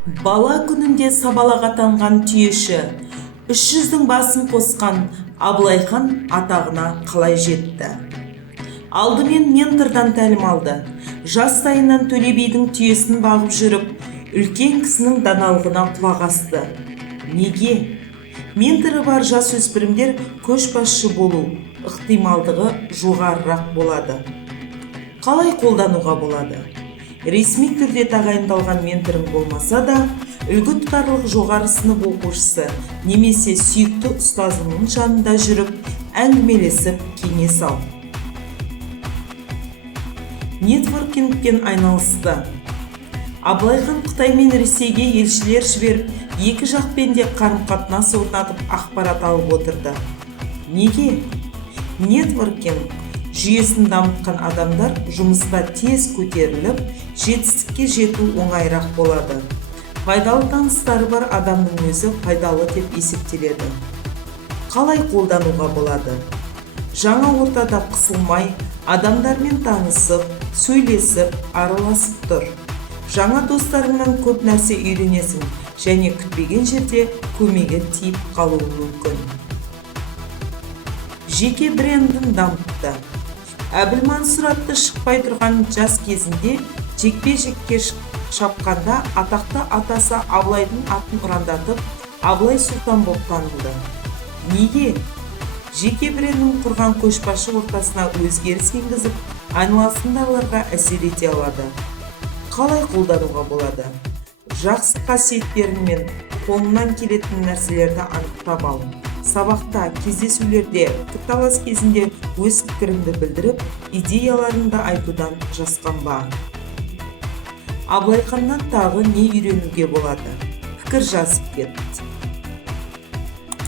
Бала күнінде сабалақ атанған түйеші 300-дің басын қосқан Абылайхан атағына қалай жетті? Алдымен ментордан тәлім алды. Жастайынан Төле бидің түйесін бағып жүріп, үлкен кісінің даналығына құлақ асты. Неге? Менторы бар жасөспірімдер көшбасшы болу ықтималдығы жоғарырақ болады. Қалай қолдануға болады? Ресми түрде тағайындалған менторың болмаса да, үлгі тұтарлық жоғары сынып оқушысы немесе сүйікті ұстазының жанында жүріп, әңгімелесіп кеңес ал. Нетворкингпен айналысты. Абылайхан Қытай мен Ресейге елшілер жіберіп, екі жақпен де қарым-қатынас орнатып ақпарат алып отырды. Неге? Нетворкинг жүйесін дамытқан адамдар жұмыста тез көтеріліп, жетістікке жету оңайырақ болады. Пайдалы таныстары бар адамның өзі пайдалы деп есептеледі. Қалай қолдануға болады? Жаңа ортада қысылмай, адамдармен танысып, сөйлесіп, араласып тұр. Жаңа достарыңнан көп нәрсе үйренесің және күтпеген жерде көмегі тиіп қалуы мүмкін. Жеке брендін дамытты. Әбілмансұр атты шықпай тұрған жас кезінде жекпе-жекке шапқанда атақты атасы Абылайдың атын ұрандатып, Абылай Сұлтан болып танылды. Неге? Жеке брендін құрған көшбасшы ортасына өзгеріс енгізіп, айналасындағыларға әсер ете алады. Қалай қолдануға болады? Жақсы қасиеттерін мен қолынан келетін нәрселерді анықтап ал. Сабақта, кездесулерде, пікірталас кезінде өз пікіріңді білдіріп, идеяларыңды айтудан жасқанба. Абылайханнан тағы не үйренуге болады? Пікір жазып кет.